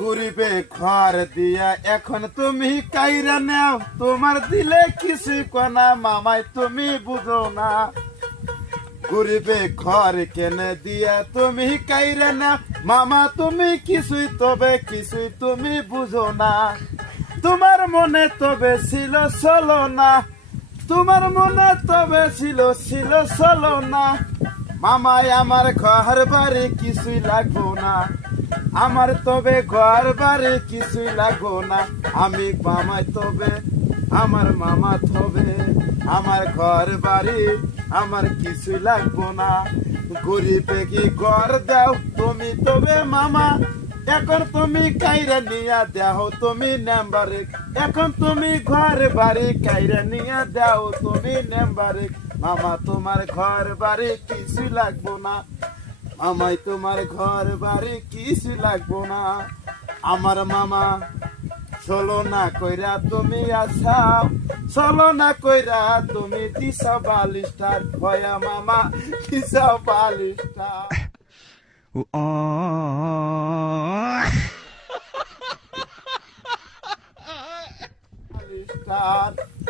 গরিবে ঘর দিয়া এখন তুমি কাইরা নাও, তোমার দিলে কিছু কনা মামাই তুমি বুঝো না। গরিবে ঘর কেনে দিয়া তুমি কাইরা নাও, মামা তুমি কিছুই তবে কিছুই তুমি বুঝো না। তোমার মনে তবে ছিল চলো না, তোমার মনে তবে ছিল চলো না। মামাই আমার ঘর বাড়ি কিছুই লাগবো না, আমার তবে ঘর বাড়ি কিছুই লাগবো না। আমি মামাই তবে আমার মামা তবে আমার ঘর বাড়ি আমার কিছুই লাগবো না। গরিবে কি ঘর দাও তুমি তবে মামা, এখন তুমি কাইরা নিয়া দাও তুমি নাম্বারে। এখন তুমি ঘর বাড়ি কাইরা নিয়া দাও তুমি নাম্বারে। মামা তোমার ঘর বাড়ি কিছু লাগবো না, মামাই তোমার ঘর বাড়ি কিছু লাগবো না। আমার মামা চলো না কইরা তুমি আসাও, চলো না কইরা তুমি দিশা বালিশটার ভয়া মামা দিশা বালিশটার। বালিশটার